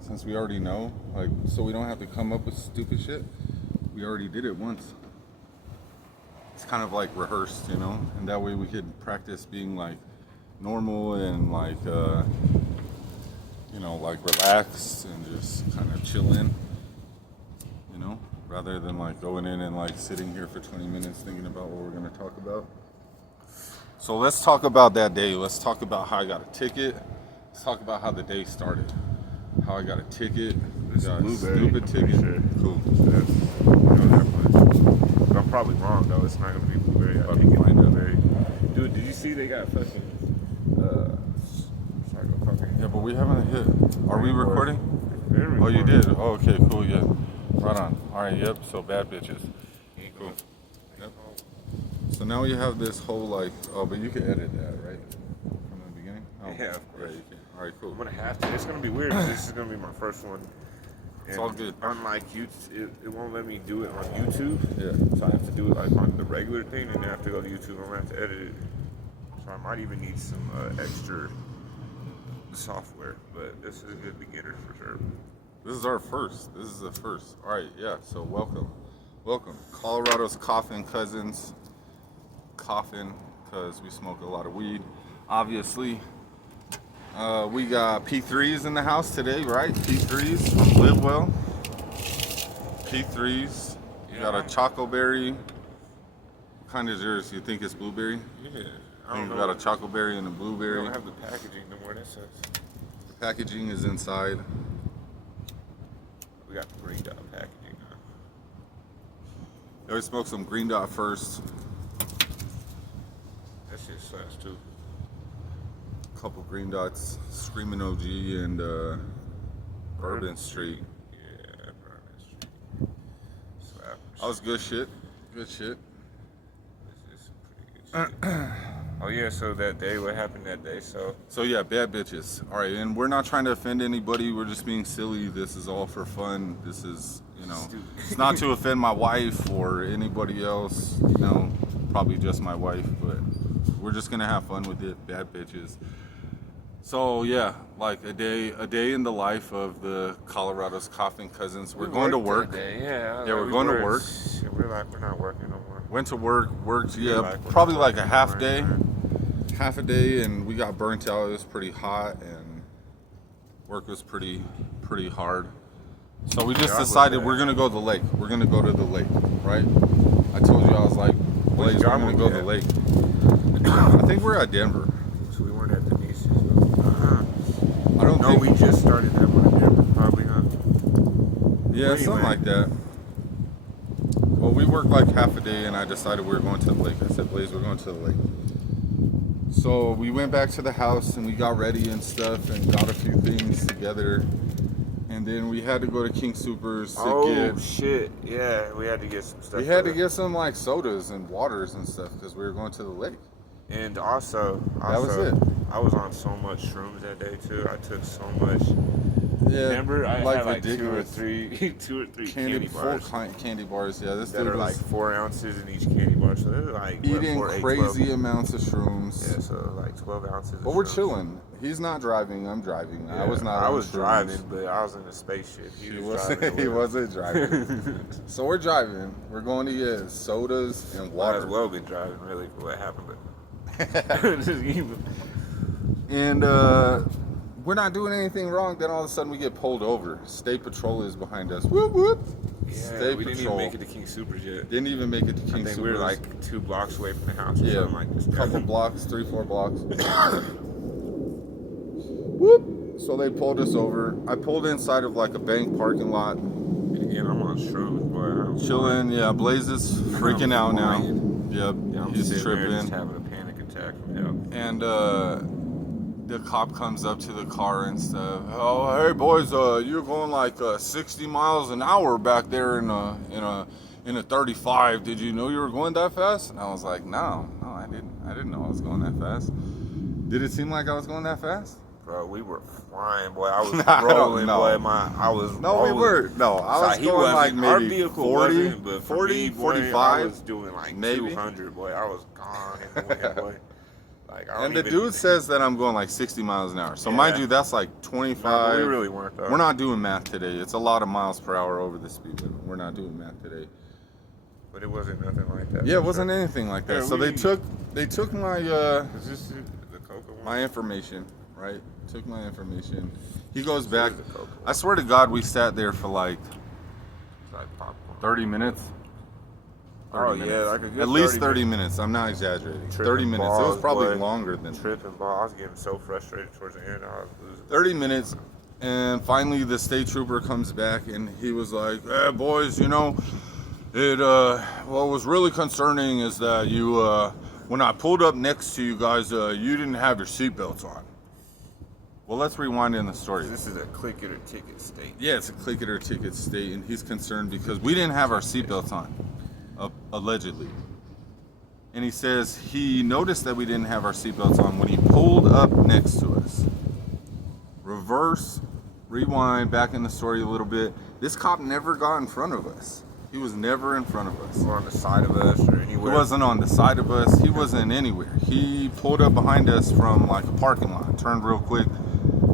Since we already know, like, so we don't have to come up with stupid shit. We already did it once. It's kind of like rehearsed, you know, and that way we could practice being like normal and like, you know, like relaxed and just kind of chilling, you know, rather than like going in and like sitting here for 20 minutes thinking about what we're going to talk about. So let's talk about that day. Let's talk about how I got a ticket. Let's talk about how the day started. How I got a ticket. It's Got a blueberry. stupid ticket. Sure. Cool. That's, that much. But I'm probably wrong though. It's not gonna be blueberry. I think it's blueberry. Dude, did you see they got fucking Yeah, but we haven't hit. Are we recording? They're Oh, you recording. did. Oh, okay, cool. Yeah. Right on. All right. Yep. So bad bitches. Cool. Yep. So now you have this whole like. Oh, but you can edit that, right? From the beginning. Oh, Yeah, of course. Yeah, you can. All right. Cool. I'm gonna have to. It's gonna be weird. 'Cause this is gonna be my first one. It's all good. Unlike YouTube, it won't let me do it on YouTube. Yeah. So I have to do it like on the regular thing, and then I have to go to YouTube. I'm gonna have to edit it. So I might even need some extra software, but this is a good beginner for sure. This is our first. This is the first. All right. Yeah. So welcome. Welcome. Colorado's Koffin Cousins. Koffin, because we smoke a lot of weed. Obviously. We got P3s in the house today, right? P3s from Live Well. P3s. You got a choco berry. What kind is yours? You think it's blueberry? Yeah. I think we got a choco berry and a blueberry. We don't have the packaging no more. That sucks. The packaging is inside. We got the green dot packaging now. I always smoke some green dot first. That shit sucks too. Couple green dots, Screaming OG and Bourbon Street. Yeah, Bourbon Street. Slap. That was good shit. Good shit. This is some pretty good shit. Oh yeah, so that day, what happened that day? So yeah, bad bitches. All right, and we're not trying to offend anybody. We're just being silly. This is all for fun. This is, you know, Stupid. it's not to offend my wife or anybody else. You know, probably just my wife, but we're just gonna have fun with it. Bad bitches. So yeah, like a day in the life of the Colorado's Koffin Cousins. We're going to work. Yeah, Yeah, we're going to work. We're not working no more. Went to work, worked, Yeah, yeah, like we're probably not like a working half no day. more, Half a day, and we got burnt out. It was pretty hot, and work was pretty hard. So we just Yeah, I was decided there. we're gonna go to the lake. We're gonna go to the lake, right? I told you I was like, Blaze, we're job gonna were go we to the at? lake. I think we're at Denver. So we weren't at Denise's. I don't No, think. we just started that one in Denver, probably, huh? Yeah, Anyway. something like that. Well, we worked like half a day, and I decided we were going to the lake. I said, Blaze, we're going to the lake. So we went back to the house and we got ready and stuff and got a few things together. And then we had to go to King Supers to get. Shit! Yeah, we had to get some stuff. We had to get some like sodas and waters and stuff because we were going to the lake. And also, That was it. I was on so much shrooms that day too. I took so much. Yeah, Remember, I like had like ridiculous. two or three candy full bars candy bars. Yeah, this that dude are was like 4 ounces in each candy bar. So they're like eating 4, 8, crazy 12. amounts of shrooms. Yeah, so like 12 ounces. But of we're shrooms. chilling. He's not driving. I'm driving. Yeah, I was not. I on was shrooms. driving, but I was in a spaceship. He was driving. He wasn't driving. So we're driving. We're going to get sodas and Might as water. well been driving really for what happened, but And we're not doing anything wrong. Then all of a sudden we get pulled over. State Patrol is behind us. Whoop whoop. yeah, State we didn't Patrol. even make it to King Supers yet. Didn't even make it to I King think Supers. we were like 2 blocks away from the house or yeah, something like this. couple blocks, 3-4 blocks. Whoop. So they pulled us over. I pulled inside of like a bank parking lot. And again, I'm on shrooms, boy. I'm Chilling, yeah. Blaze is freaking out now. flying. Yep, Yeah, I'm he's sitting there tripping. just having a panic attack from hell. And the cop comes up to the car and stuff. Oh, hey boys, you're going like 60 miles an hour back there in a 35. Did you know you were going that fast? And I was like, no, I didn't know I was going that fast. Did it seem like I was going that fast? Bro, we were flying, boy. I was I don't rolling, know. boy. I was No, rolling. we weren't. No, I was He going wasn't. like Our maybe vehicle 40, wasn't, but for 40, me, boy, 45. I was doing like maybe. 200, boy. I was gone in the wind, boy. Like, I don't And the even, dude says that I'm going like 60 miles an hour. So Yeah. mind you, that's like No, 25. but we really weren't though. We're not doing math today. It's a lot of miles per hour over the speed limit. We're not doing math today. But it wasn't nothing like that. Yeah, it for wasn't sure. anything like that. Yeah, So they took my Is this the cocoa one? my information, right? Took my information. He goes This back. is the cocoa I one. swear to God, we sat there for like It's like popcorn. 30 minutes. Oh, 30 yeah, minutes. like a good At least 30 30 minutes. I'm not exaggerating. Tripping 30 minutes. It was balls, probably boy. longer than Tripping ball. I was getting so frustrated towards the end. I was losing. 30 minutes. And finally, the state trooper comes back and he was like, "Hey, boys, you know, what was really concerning is that you, when I pulled up next to you guys, you didn't have your seatbelts on." Well, let's rewind in the story. This is a click it or ticket state. Yeah, it's a click it or ticket state, and he's concerned because we didn't have our seatbelts on, allegedly. And he says he noticed that we didn't have our seatbelts on when he pulled up next to us. Reverse, rewind, back in the story a little bit. This cop never got in front of us. He was never in front of us. Or on the side of us or He anywhere. wasn't on the side of us. He wasn't anywhere. He pulled up behind us from like a parking lot, turned real quick,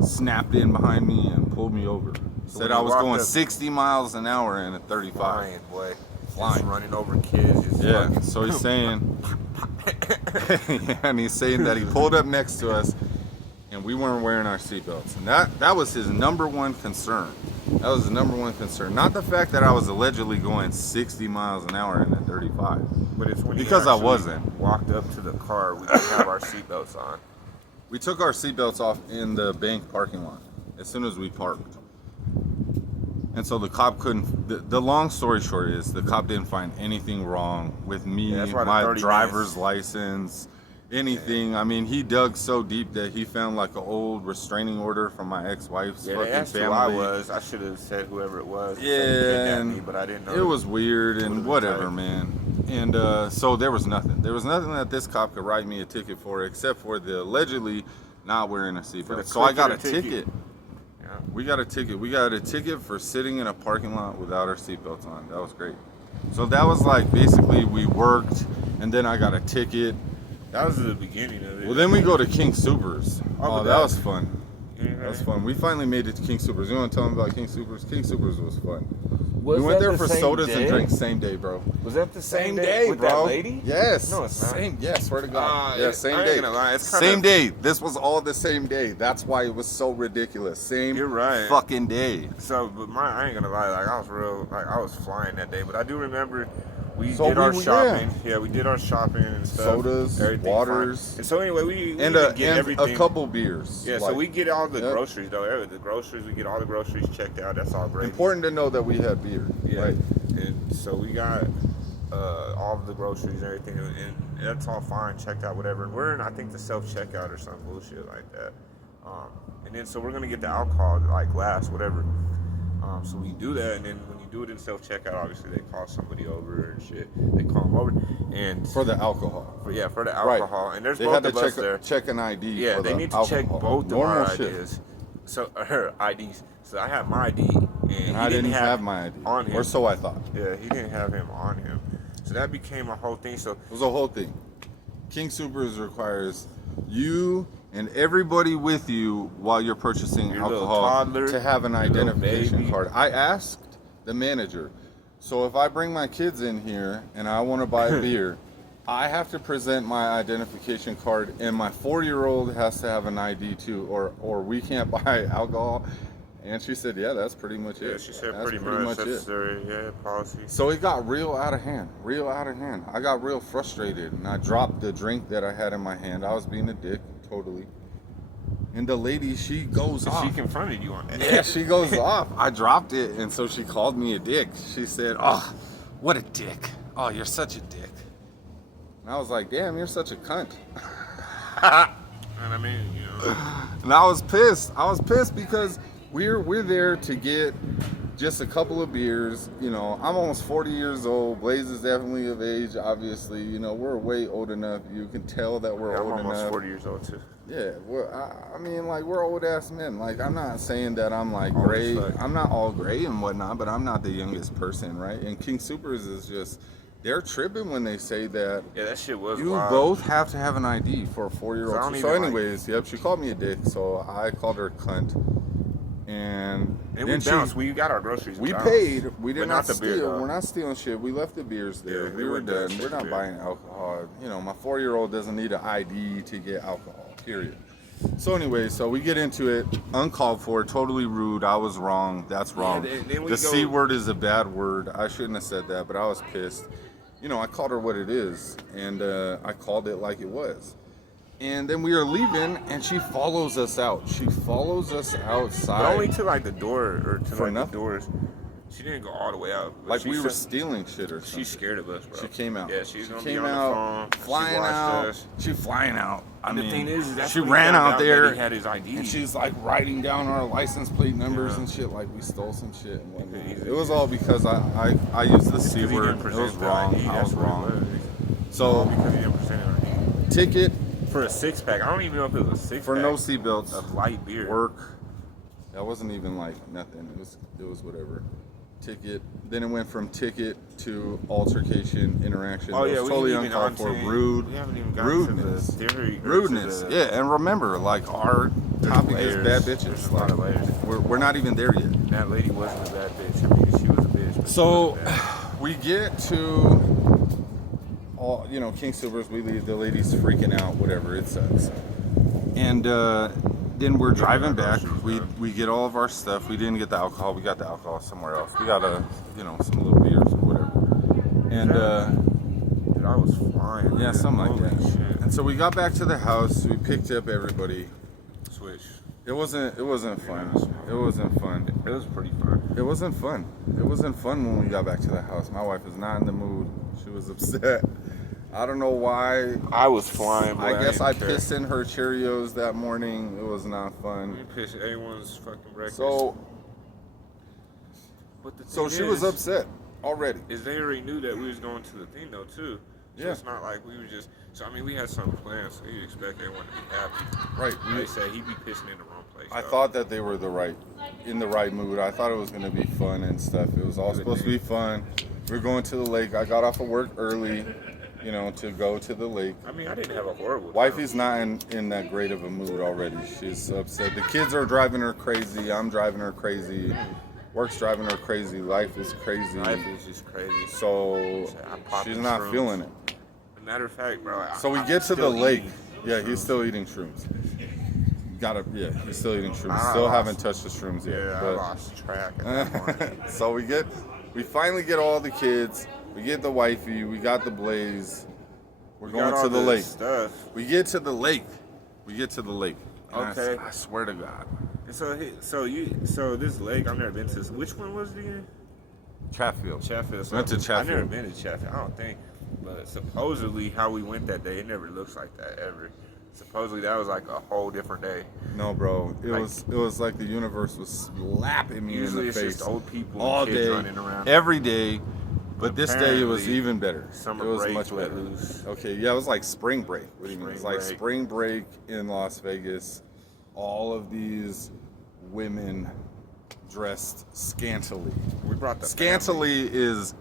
snapped in behind me and pulled me over. So Said when I you was walked going up- 60 miles an hour in a 35. Flying, boy. Flying. Just running over kids. Just Yeah, fucking- so he's saying, yeah, and he's saying that he pulled up next to us and we weren't wearing our seatbelts. And that was his number one concern. That was his number one concern. Not the fact that I was allegedly going 60 miles an hour in a 35. But it's when Because you I actually wasn't. walked up to the car, we didn't have our seatbelts on. We took our seatbelts off in the bank parking lot as soon as we parked. And so the cop couldn't, the long story short is the cop didn't find anything wrong with me, Yeah, that's why the my 30 driver's minutes. license, anything. I mean, he dug so deep that he found like an old restraining order from my ex-wife's Yeah, they fucking asked family. who I was. I should have said whoever it was. They said Yeah, they kidnapped and me, but I didn't know. it was weird Would've and been whatever, tight. man. And so there was nothing. There was nothing that this cop could write me a ticket for except for the allegedly not wearing a For the seatbelt. So I got a clicker ticket. ticket. Yeah. We got a ticket. We got a ticket for sitting in a parking lot without our seatbelts on. That was great. So that was like basically we worked and then I got a ticket. That was the beginning of it. Well, then we go to King Supers. Oh, Oh, but that that- was fun. Yeah. That was fun. We finally made it to King Supers. You want to tell them about King Supers? King Supers was fun. Was we went that there the for same sodas day? and drinks same day, bro. Was that the Same day, with bro. that lady? Yes. No, it's not. Same. Yeah, swear to God. Yeah, same I ain't day. gonna lie, it's kinda- Same day. This was all the same day. That's why it was so ridiculous. Same. You're right. Fucking day. So, but I ain't gonna lie, like I was flying that day, but I do remember we So did our we- shopping. Yeah, we did our shopping and stuff. Sodas, everything waters. fine. And so anyway, we And didn't get and everything. a couple beers. Yeah, so Like, we get all the Yep. groceries though. The groceries, we get all the groceries checked out. That's all great. important to know that we had beer. Yeah. Right. And so we got all of the groceries and everything, and that's all fine, checked out, whatever. And we're in, I think, the self-checkout or some bullshit like that. And then so we're gonna get the alcohol like last, whatever. So we do that, and then when you do it in self-checkout, obviously they call somebody over and shit. They call them over, and For the alcohol. for the Right. alcohol. And there's They both had to of us there. check an ID. Yeah, for they the need to check alcohol. both of our Normal shit. IDs. So her IDs. So I have my ID, and And I didn't have my ID. on him. Or so I thought. Yeah, he didn't have him on him. So that became a whole thing. So It was a whole thing. King Supers requires you and everybody with you while you're purchasing Your little alcohol toddler, to have an your little identification baby. card. I asked the manager, so if I bring my kids in here and I want to buy a beer, I have to present my identification card, and my 4-year-old has to have an ID too, or we can't buy alcohol. And she said, yeah, that's pretty much it. yeah, she said That's pretty much it. that's their policy. So it got real out of hand, I got real frustrated, and I dropped the drink that I had in my hand. I was being a dick, totally. And the lady, she goes So off. she confronted you on that. Yeah, she goes off. I dropped it, and so she called me a dick. She said, "Oh, what a dick! Oh, you're such a dick." And I was like, "Damn, you're such a cunt." And I mean, you know, And I was pissed. I was pissed because we're there to get just a couple of beers. You know, I'm almost 40 years old. Blaze is definitely of age, obviously. You know, we're way old enough. You can tell that we're I'm old almost enough. 40 years old too. Yeah, well, I mean, like, we're old ass men. Like, I'm not saying that I'm like Old as gray. fuck. I'm not all gray and whatnot, but I'm not the youngest person, right? And King Supers is just they're tripping when they say that. Yeah, that shit was You wild. both have to have an ID for a 4-year-old. So I don't So even anyways, yep, she called me a dick, so I called her a cunt. And we then bounced. We got our groceries. we bounced. paid. We did But not the beer, steal. though. We're not stealing shit. We left the beers there. Yeah, we we were went there done. to We're get not beer. buying alcohol. You know, my 4-year-old doesn't need an ID to get alcohol. Period. So anyway, so we get into it, uncalled for, totally rude. I was wrong. That's wrong. then we The go- C word is a bad word. I shouldn't have said that, but I was pissed. You know, I called her what it is, and I called it like it was. And then we are leaving, and she follows us out. She follows us outside. But only to like the door or to For like nothing. the doors. She didn't go all the way out. But like she we were said- stealing shit or something. She's scared of us, bro. She came out. Yeah, she's she gonna came be on out, the phone. flying she watched out. us. She flying out. I And mean, the thing is, that's she when he ran found out there, that he had his ID. and she's like writing down our license plate numbers Yeah. and shit, like we stole some shit and whatnot. Yeah, It was all because I used the C Because he word. didn't It present was the wrong. ID, I that's was what it wrong. was. So Because he didn't present an ID. ticket For a 6-pack. I don't even know if it was a 6-pack. for no seatbelts. Of light beer. Work. That wasn't even like nothing. It was whatever. Ticket. Then it went from ticket to altercation, interaction. Oh, It yeah, was we totally didn't even uncalled for. onto- Rude. we haven't even gotten Rudeness. to the theory. or to Rudeness. the- Yeah, and remember, like our topic is layers. bad There's bitches. a lot of Like, layers. we're not even there yet. That lady wasn't a bad bitch. I mean, she was a bitch. But she So wasn't bad. we get to all, you know, King Silver's. We leave. The lady's freaking out. Whatever. It sucks. And then we're driving back. We get all of our stuff. We didn't get the alcohol. We got the alcohol somewhere else. We got some little beers or whatever. And Dude, I was flying. yeah, man. something like Holy that. Shit. And so we got back to the house. We picked up everybody. Switch. It wasn't fun. It wasn't fun. It was pretty fun. It wasn't fun. It wasn't fun when we got back to the house. My wife was not in the mood. She was upset. I don't know why. I was flying. Boy, I guess I didn't care. pissed in her Cheerios that morning. It was not You fun. pissed everyone's fucking breakfast. So but the so thing she was is- upset already. Is they already knew that we was going to the thing though too. So Yeah. it's not like we were just. So I mean, we had something planned, so you expect everyone to be happy. Right. They said he'd be pissing in the wrong place. I though. thought that they were in the right mood. I thought it was gonna be fun and stuff. It was all supposed to be fun. We were going to the lake. I got off of work early, you know, to go to the lake. I mean, I didn't have a horrible. time. Wifey's not in that great of a mood already. She's upset. The kids are driving her crazy. I'm driving her crazy. Work's driving her crazy. Life is crazy. Life is just crazy. So I'm popping she's not shrooms. feeling it. Matter of fact, bro. So we I'm get to the still lake. eating Yeah, he's shrooms. still eating shrooms. He's still eating shrooms. I Still lost- haven't touched the shrooms yet. Yeah, I but- lost track at that point. So we finally get all the kids. We get the wifey. We got the blaze. We're We going got to all the this lake. Stuff. We get to the lake. And Okay. I swear to God. And so this lake, I've never been to. Which one was it again? Chatfield. Chatfield. Went to I've never Chatfield. been to Chatfield. I don't think. But supposedly, how we went that day, it never looks like that ever. Supposedly, that was like a whole different day. No, bro. It Like- was like the universe was slapping me Usually, in it's the face just old people all and kids day, running around. every day. But this day it was Apparently, even better. summer It was break much let better. loose. Okay, yeah, it was like spring break. What do you mean? It's Spring like break. spring break in Las Vegas. All of these women dressed scantily. We brought the Scantily is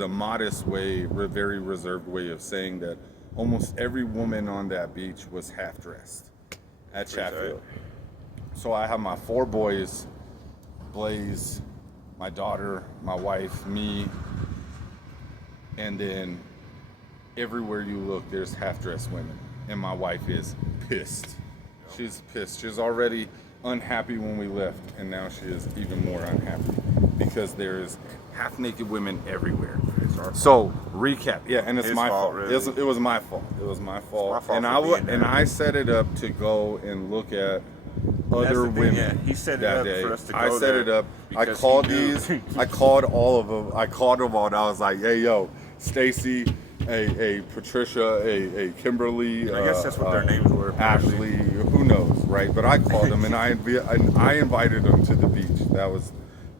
a modest way, very reserved way of saying that almost every woman on that beach was half dressed at Pretty Chatfield. So I have my 4 boys, Blaze, my daughter, my wife, me, and then everywhere you look, there's half-dressed women, and my wife is pissed. She's pissed. She's already unhappy when we left, and now she is even more unhappy because there's half-naked women everywhere. It's our So recap, yeah, and it's His my fault, fault. really. It was my fault. It was my fault, my fault and for being there. I set it up to go and look at That's other the thing, women. yeah. He set it that up day. for us to I go set there it up. I because called he knew. these. I called all of them. I called them all. And I was like, "Hey, yo, Stacy, a Patricia, a Kimberly. I guess that's what their names were. apparently. Ashley, who knows, right?" But I called them and I invited them to the beach.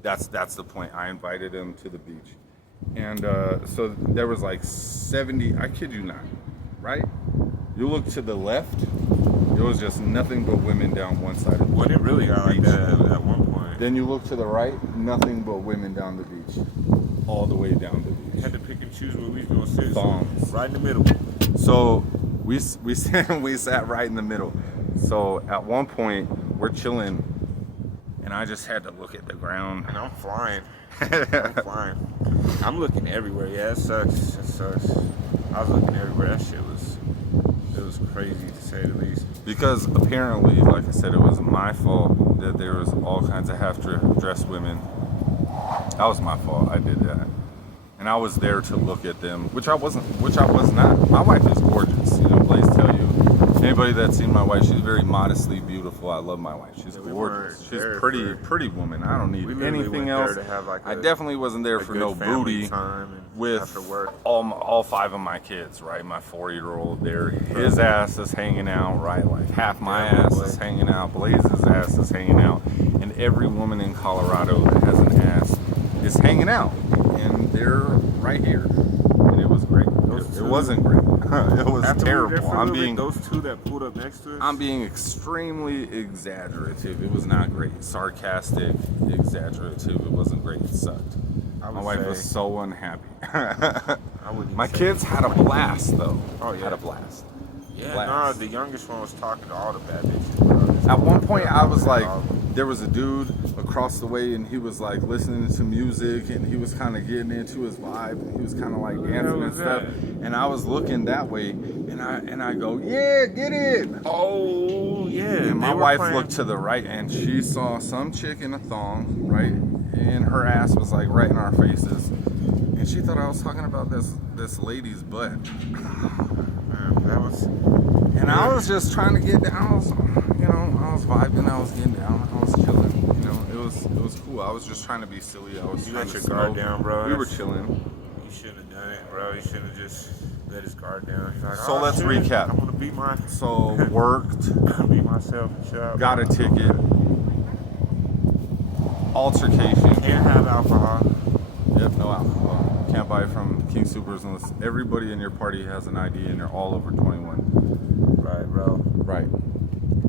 That's the point. I invited them to the beach, and so there was like 70. I kid you not, right? You look to the left, it was just nothing but women down one side of the Well, it really got like beach. that at one point. Then you look to the right, nothing but women down the beach, all the way down the beach. Had to pick and choose where we was gonna sit. Thongs. Right in the middle. So we sat right in the middle. So at one point we're chilling, and I just had to look at the ground. And I'm flying. I'm looking everywhere. Yeah, it sucks. I was looking everywhere. That shit was crazy to say the least. Because apparently, like I said, it was my fault that there was all kinds of half-dressed women. That was my fault. I did that. And I was there to look at them, which I was not. My wife is gorgeous, you know, Blaze tell you. Anybody that's seen my wife, she's very modestly beautiful. I love my wife. She's gorgeous. She's a pretty woman. I don't need anything else. I definitely wasn't there for no booty with all 5 of my kids, right? My 4-year-old there. His ass is hanging out, right? Like half my ass is hanging out. Blaze's ass is hanging out. And every woman in Colorado that has an ass is hanging out. And they're right here. And it was great. It wasn't great. It was terrible. Those 2 that pulled up next to us. I'm being extremely exaggerative. It was not great. Sarcastic, exaggerative. It wasn't great. It sucked. My wife was so unhappy. My kids had a blast though. Oh yeah, had a blast. Yeah, no, the youngest one was talking to all the bad bitches, bro. At one point, I was like, there was a dude across the way, and he was like listening to music, and he was kind of getting into his vibe, and he was kind of like dancing and stuff. And I was looking that way, and I go, yeah, get it. Oh yeah. And my wife looked to the right, and she saw some chick in a thong, right, and her ass was like right in our faces, and she thought I was talking about this lady's butt. And I was just trying to get down. I was vibing. I was getting down. I was chilling. You know, it was cool. I was just trying to be silly. I was trying to let your guard down, bro. We were chilling. You shouldn't have done it, bro. You shouldn't have just let his guard down. He's like, so let's recap. I'm gonna beat my. So worked. Beat myself. Shut got a ticket. Altercation. Can't have alcohol. Yep, no alcohol. Can't buy it from King Supers unless everybody in your party has an ID and they're all over 21. Right, bro. Right.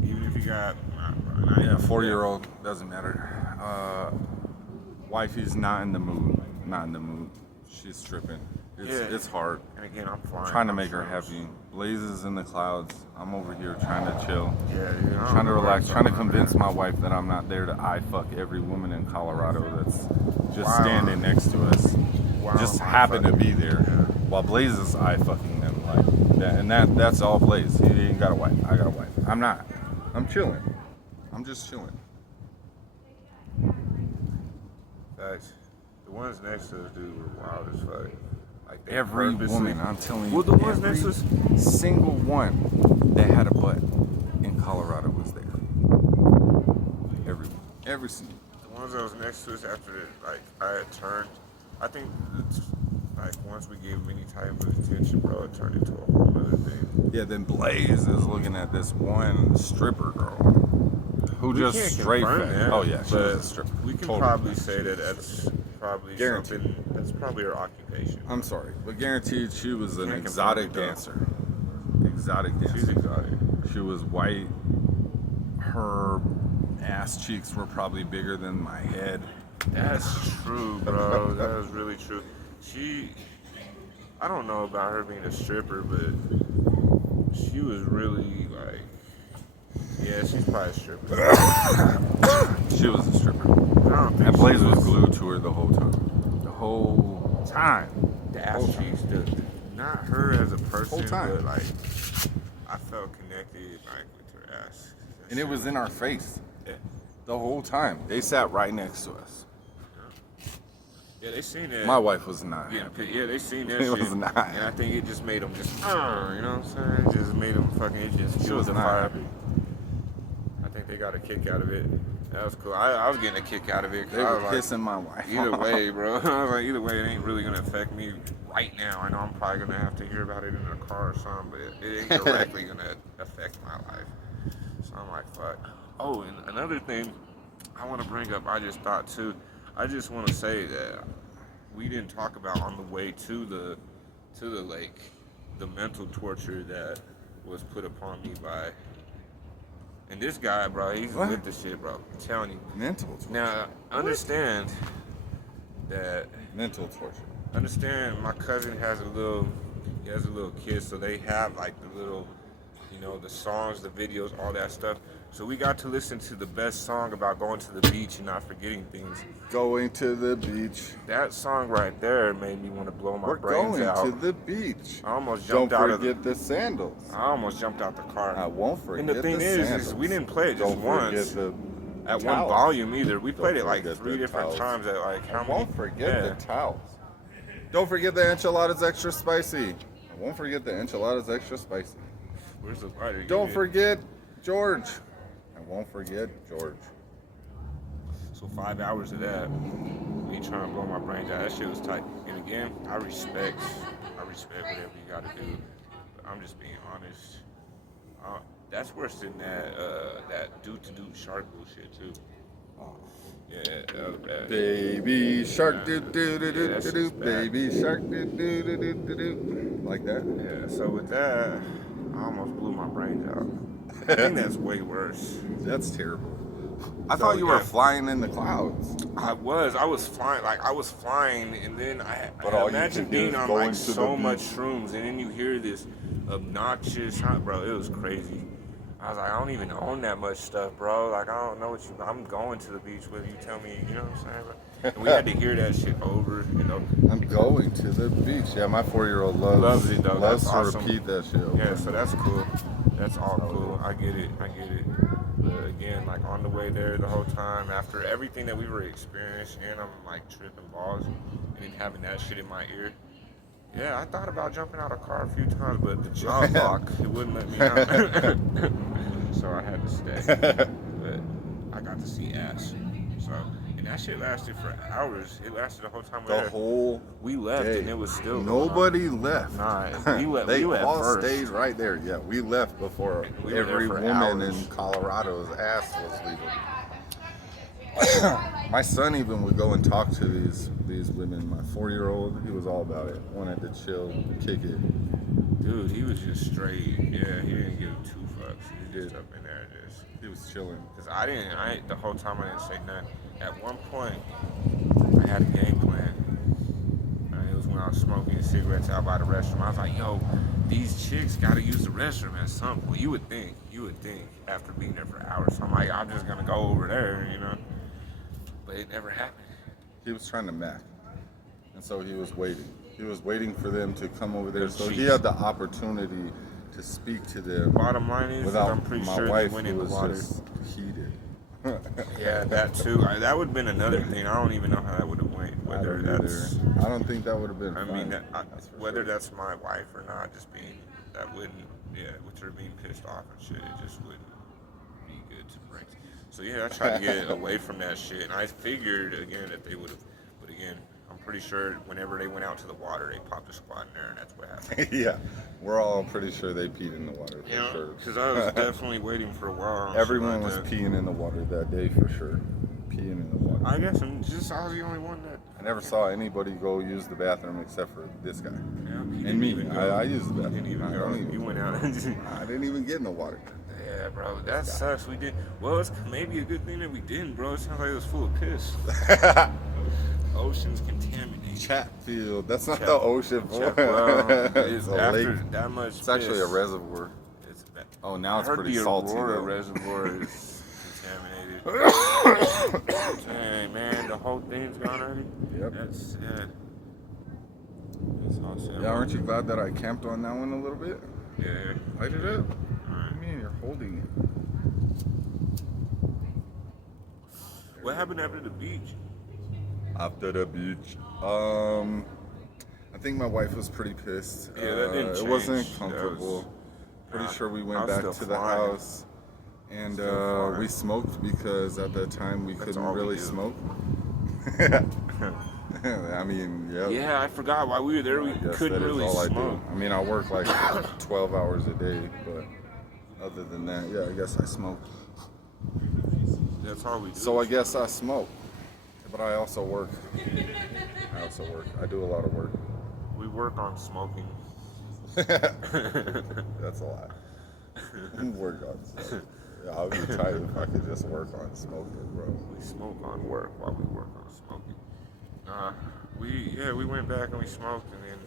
Even if you got 4-year-old, doesn't matter. Wifey's not in the mood. Not in the mood. She's tripping. It's hard. And again, I'm flying. Trying to make her happy. Blaze is in the clouds. I'm over here trying to chill. Yeah, dude, trying to relax. Trying to convince my wife that I'm not there to eye fuck every woman in Colorado that's just standing next to us. Just happen to be there while Blaze is eye fucking them like that. And that's all Blaze. He ain't got a wife. I got a wife. I'm not. I'm chilling. I'm just chilling. Facts. The ones next to us, dude, were wild as fuck. Like every woman, I'm telling you. Well, the ones next to us, single one that had a butt in Colorado was there. Every single. The ones that was next to us after I had turned. I think it's like once we gave him any type of attention, bro, it turned into a whole other thing. Yeah, then Blaze is looking at this one stripper girl who just straight fat. Oh yeah, she was a stripper. We can probably say that's probably something. That's probably her occupation. I'm sorry, but guaranteed she was an exotic dancer. Exotic dancer. She's exotic. She was white. Her ass cheeks were probably bigger than my head. That's true, bro. That is really true. I don't know about her being a stripper, but she was really like, yeah, she's probably a stripper. She was a stripper. I don't think and Blaze was glued to her the whole time. The whole time. The ass cheeks, not her as a person, but like, I felt connected like with her ass. And it was in our face. Yeah. The whole time. They sat right next to us. Yeah, they seen that. My wife was not. Yeah, they seen that it shit. Was not. And I think it just made them just, you know what I'm saying? It just made them fucking, it just fueled the fire. I think they got a kick out of it. That was cool. I was getting a kick out of it. They were kissing my wife. Either way, bro. I was like, either way, it ain't really going to affect me right now. I know I'm probably going to have to hear about it in a car or something, but it ain't directly going to affect my life. So I'm like, fuck. Oh, and another thing I want to bring up, I just thought too, I just want to say that we didn't talk about on the way to the lake, the mental torture that was put upon me by, and this guy, bro, he's with the shit, bro. I'm telling you. Mental torture. Now, understand, that Mental torture. understand. My cousin has a little kid, so they have like the little, the songs, the videos, all that stuff. So we got to listen to the best song about going to the beach and not forgetting things. Going to the beach. That song right there made me want to blow my We're brains going out. to the beach. I almost jumped Don't out of forget the sandals. I almost jumped out the car. I won't forget And the thing is sandals. we didn't play it just Don't once. forget the At one towels. volume either. We played it like forget 3 the different towels. times at like how I many? won't forget Yeah. the towels. Don't forget the enchiladas extra spicy. I won't forget the enchiladas extra spicy. Where's the lighter? Don't forget George. I won't forget George. So 5 hours of that, me trying to blow my brains out. That shit was tight. And again, I respect whatever you got to do. But I'm just being honest. That's worse than that dude shark bullshit too. Yeah, that was bad. Baby shark do do do Yeah, do that do shit's do. bad. Baby shark do do do do do do. Like that. Yeah, so with that, I almost blew my brains out. I think that's way worse. That's terrible. I So, thought you were yeah. flying in the clouds. I was flying, and then But all I you imagine could do being is on go like into the so beach. much shrooms, and then you hear this obnoxious, bro. It was crazy. I was like, I don't even own that much stuff, bro. Like, I don't know what you. I'm going to the beach whether you tell me. You know what I'm saying? But, and we had to hear that shit over. I'm going to the beach. Yeah, my 4-year-old Loves it, though. Loves That's to awesome. repeat that shit. Over. Yeah, so that's cool. That's all cool. I get it. But again, like on the way there the whole time, after everything that we were experiencing, I'm like tripping balls and then having that shit in my ear. Yeah, I thought about jumping out of the car a few times, but the jaw lock, it wouldn't let me out. So I had to stay. But I got to see ass. So, and that shit lasted for hours. It lasted the whole time we were The there. whole We left day. and it was still Nobody left. Nah, we left. They we left all first. stayed right there. Yeah, we left before We were there every for woman hours. in Colorado's ass was leaving. My son even would go and talk to these women. My 4-year-old, he was all about it. Wanted to chill, kick it. Dude, he was just straight. Yeah, he didn't give 2 fucks. He was just up in there just. He was chilling. Cause the whole time I didn't say nothing. At one point, I had a game plan. It was when I was smoking cigarettes out by the restroom. I was like, yo, these chicks gotta use the restroom at some point. You would think after being there for hours. So I'm like, I'm just gonna go over there, But it never happened. He was trying to mac. And so he was waiting. He was waiting for them to come over there. Those So he cheeks. had the opportunity to speak to them. Bottom line is, Without I'm pretty my sure wife, they went who in the was water. just heated. Yeah, that too. That would have been another thing. I don't even know how that would have went. Whether that's, I don't think that would have been I fun. mean, That's for whether sure. that's my wife or not, just being that wouldn't, with her being pissed off and shit, it just wouldn't be good to break. So yeah, I tried to get away from that shit, and I figured again that they would have, but again, I'm pretty sure whenever they went out to the water, they popped a squat in there, and that's what happened. Yeah, we're all pretty sure they peed in the water for sure. Because I was definitely waiting for a while. on Everyone shit was like that. peeing in the water that day for sure. Peeing in the water. I guess I was the only one that. I never saw anybody go use the bathroom except for this guy. Yeah, he And didn't me. even go. I used the He bathroom. didn't even I go. don't even- You went out. I didn't even get in the water. Yeah, bro, that sucks. We did. Well, it's maybe a good thing that we didn't, bro. It sounds like it was full of piss. Ocean's contaminated. Chatfield. That's not Chat- the ocean, boy. Well, It's a after lake. that much. It's actually a piss, reservoir. It's bad. Oh, now it's I heard pretty the salty. Aurora though. Reservoir is contaminated. Dang, man, the whole thing's gone already. Yep. That's sad. That's all sad. Yeah, aren't you glad that I camped on that one a little bit? Yeah. Light it up. What Alright. do you mean you're holding it? What happened after the beach? After the beach. I think my wife was pretty pissed. Yeah, that didn't It wasn't change. That comfortable. was- Pretty Nah, sure we I went was back still to the flying. house. And Still flying. we smoked because at that time we That's couldn't all we really do. smoke. I mean, yeah. Yeah, I forgot why we were there. We I guess couldn't that is really all smoke. I do. I mean, I work like 12 hours a day, but other than that, yeah, I guess I smoke. That's all we do. So I guess I smoke, but I also work. I do a lot of work. we work on smoking. That's a lot. Work on smoking. Yeah, I'll be tired if I could just work on smoking, bro. We smoke on work while we work on smoking. We went back and we smoked, and then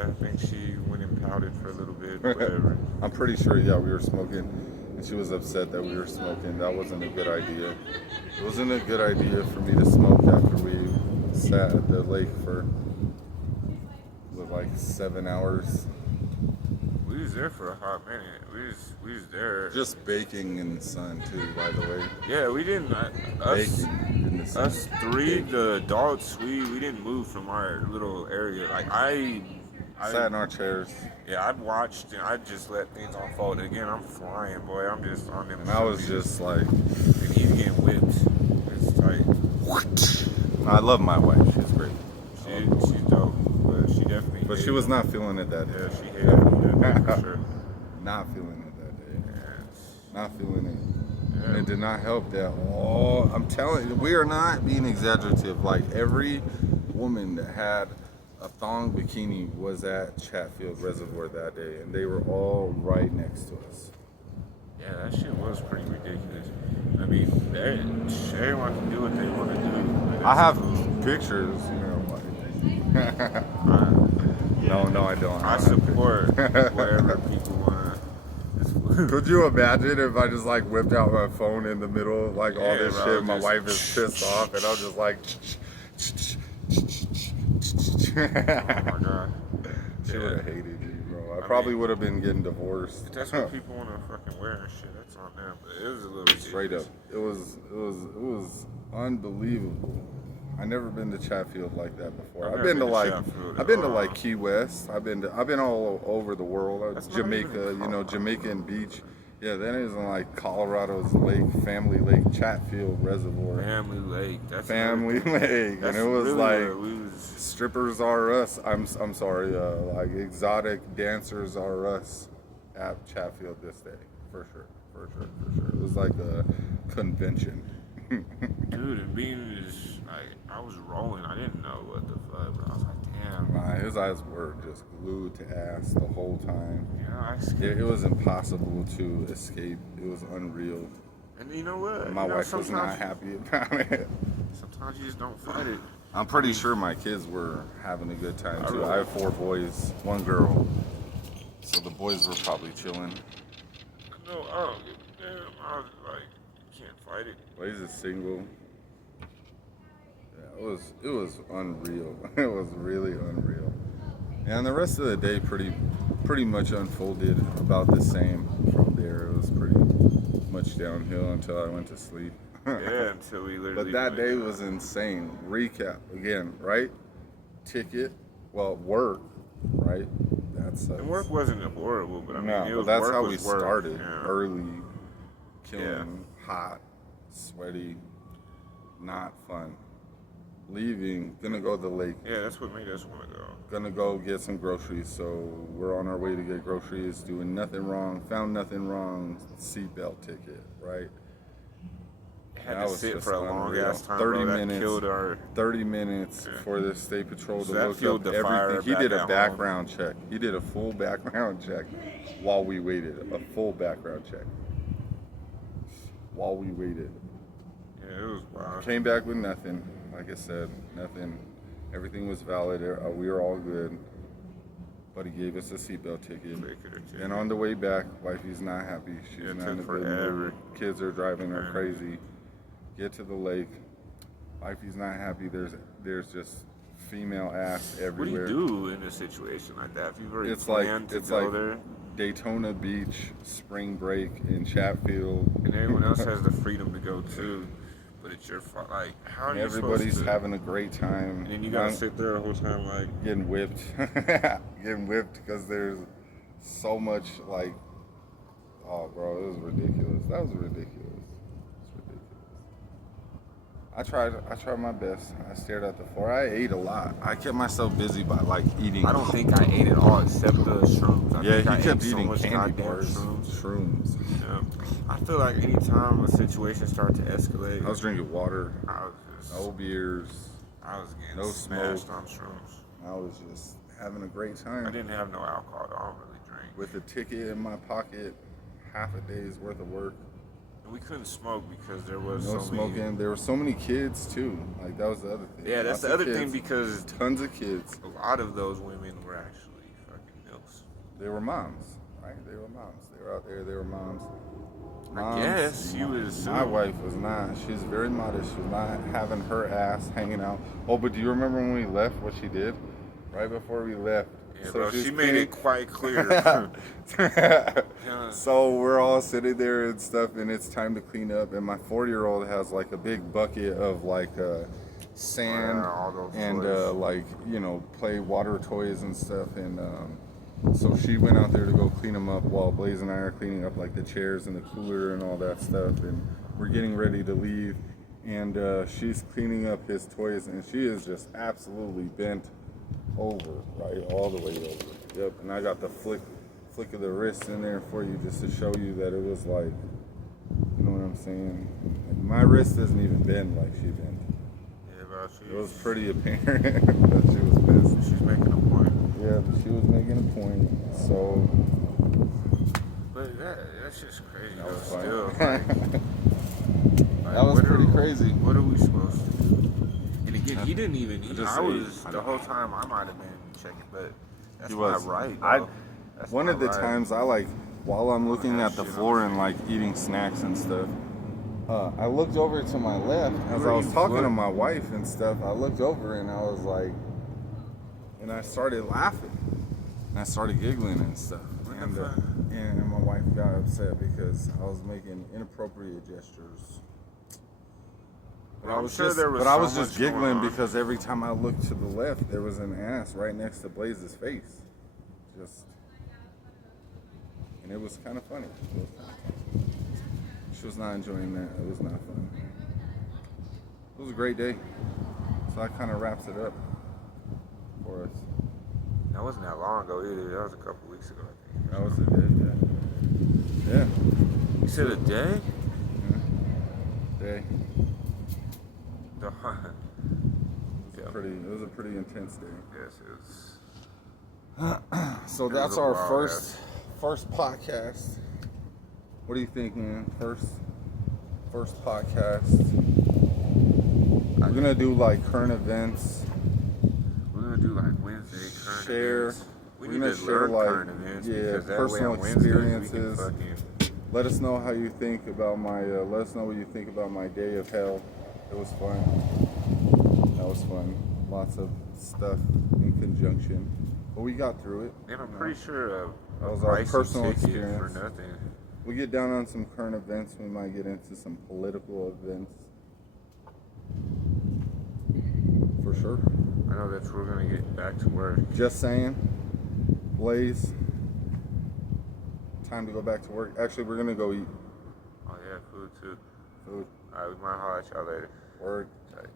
I think she went and pouted for a little bit, whatever. I'm pretty sure, yeah, we were smoking, and she was upset that we were smoking. That wasn't a good idea. It wasn't a good idea for me to smoke after we sat at the lake for like 7 hours. We was there for a hot minute. We was there. Just baking in the sun too, by the way. Yeah, we didn't. Baking in the sun. Us three, the adults, we didn't move from our little area. Like I sat in our chairs. Yeah, I'd watched and I just let things unfold. Again, I'm flying, boy. I'm just on them. And I was just like, and he's getting whipped. It's tight. I love my wife. She's great. She's dope, but she definitely. But she was not feeling it that day. Yeah, she hated it that day for sure. Not feeling it that day. Yeah. Not feeling it. Yeah. And it did not help that all. I'm telling you, we are not being exaggerative. Like every woman that had a thong bikini was at Chatfield Reservoir that day, and they were all right next to us. Yeah, that shit was pretty ridiculous. I mean, everyone can do what they want to do. I have pictures, you know, like. No, I don't. I support whatever people want to. Could you imagine if I just like whipped out my phone in the middle of like all this bro, shit? My wife is pissed off, and I'm just like. Oh my god. She would have hated you, bro. I probably would have been getting divorced. If that's what people want to fucking wear and shit, that's on them. But it was a little straight up. It was unbelievable. I never been to Chatfield like that before. I've been to like Key West. I've been all over the world. Jamaica, you know, Jamaican Beach. Yeah, that isn't like Colorado's lake, Family Lake, Chatfield Reservoir. Family Lake. That's Family Lake, and it was really like strippers are us. I'm sorry, like exotic dancers are us at Chatfield this day, for sure. It was like a convention. Dude, and being just like I was rolling, I didn't know what the fuck, but I was like, damn. Nah, his eyes were just glued to ass the whole time. Yeah, it was impossible to escape. It was unreal. And you know what? My wife was not happy about it. Sometimes you just don't fight it. I'm pretty sure my kids were having a good time too. I have 4 boys, 1 girl. So the boys were probably chilling. No, I don't give a damn. I was like, can't fight it. Blaze is single. Yeah, it was unreal. It was really unreal. And the rest of the day pretty much unfolded about the same from there. It was pretty much downhill until I went to sleep. Yeah, until we literally. But that day was insane. Recap again, right? Ticket, well, work, right? That's and work wasn't horrible, but I mean, no, it was, that's work how was we work. started. Yeah. Early, killing, hot, sweaty, not fun. Leaving, gonna go to the lake. Yeah, that's what made us want to go. Gonna go get some groceries. So we're on our way to get groceries, doing nothing wrong, found nothing wrong, seatbelt ticket, right? Had to sit for a long ass time. 30 bro. minutes. Killed our. 30 minutes for the state patrol to look up fire everything. He did a back at background check. He did a full background check while we waited. A full background check while we waited. Yeah, it was wild. Came back with nothing. Like I said, nothing. Everything was valid. We were all good. But he gave us a seatbelt ticket. And on the way back, wifey's not happy. She's not in the mood. Kids are driving her crazy. Get to the lake. Wifey's not happy. There's just female ass everywhere. What do you do in a situation like that? If you've already planned to go there? Daytona Beach, spring break in Chatfield. And everyone else has the freedom to go too. But it's your fault. Like, how are you Everybody's having a great time. And then you gotta sit there the whole time, like getting whipped, because there's so much like, oh, bro, it was ridiculous. That was ridiculous. It's ridiculous. I tried my best. I stared at the floor. I ate a lot. I kept myself busy by like eating. I don't think I ate it all except the shrooms. He kept eating candy bars, shrooms. Yeah. I feel like anytime a situation starts to escalate, I was drinking water. I was just no beers. I was getting smashed on shrooms. I was just having a great time. I didn't have no alcohol. I don't really drink. With a ticket in my pocket, half a day's worth of work. And we couldn't smoke because there was No so smoking. many. There were so many kids too. Like that was the other thing. Yeah, that's Lots the of other kids. thing because Tons of kids. a lot of those women were actually fucking milfs. They were moms, right? They were moms. They were out there. They were moms. I guess you would assume. My wife was not. She was very modest. She was not having her ass hanging out. Oh, but do you remember when we left? What she did right before we left? Yeah, So bro, she she made it quite clear. So we're all sitting there and stuff, and it's time to clean up. And my 40-year-old has like a big bucket of like sand all those and toys. like play water toys and stuff. And so she went out there to go clean them up while Blaze and I are cleaning up like the chairs and the cooler and all that stuff. And we're getting ready to leave. And she's cleaning up his toys, and she is just absolutely bent over, right, all the way over. Yep. And I got the flick of the wrist in there for you just to show you that it was like, you know what I'm saying? Like my wrist doesn't even bend like she bent. Yeah, bro. It was pretty apparent that she was pissed. She's making a point. Yeah, but she was making a point. So. But that's just crazy. That was though, fun. still. That was pretty crazy. What are we supposed to do? And again, he didn't even. just I say- was the whole time. I might have been checking, but that's He not was. right. I- Bro. That's One not of the right. times I like, while I'm looking have at the shit on floor my and like eating snacks and stuff, I looked over to my left as I was talking to my wife and stuff. I looked over and I was like, and I started laughing and I started giggling and stuff. And, and my wife got upset because I was making inappropriate gestures. But Well, I I'm was sure just, there was but I so was just much going giggling on. because every time I looked to the left, there was an ass right next to Blaze's face. Just, and it was kind of funny. It was kinda funny. She was not enjoying that. It was not fun. It was a great day. So that kind of wraps it up for us. That wasn't that long ago either. That was a couple weeks ago, I think. That was a day, yeah. Yeah. You said a day? Day. The- It was a pretty intense day. Yes, it was. So It was that's a our wild first podcast. What do you think, man? First podcast. We're gonna do like current events. We're gonna do like Wednesday current Share. events. We We're need gonna to share, learn like, current events yeah, because that personal way on Wednesdays experiences. we can fucking. Let us know how you think about my. Let us know what you think about my day of hell. It was fun. That was fun. Lots of stuff in conjunction, but we got through it. And I'm pretty sure That a was our pricey personal ticket experience. for nothing. We get down on some current events. We might get into some political events. For sure. I know that's we're gonna get back to work. Just saying. Blaze. Time to go back to work. Actually, we're gonna go eat Oh yeah, food too. food. Alright, we might holler at y'all later. Word. Tight.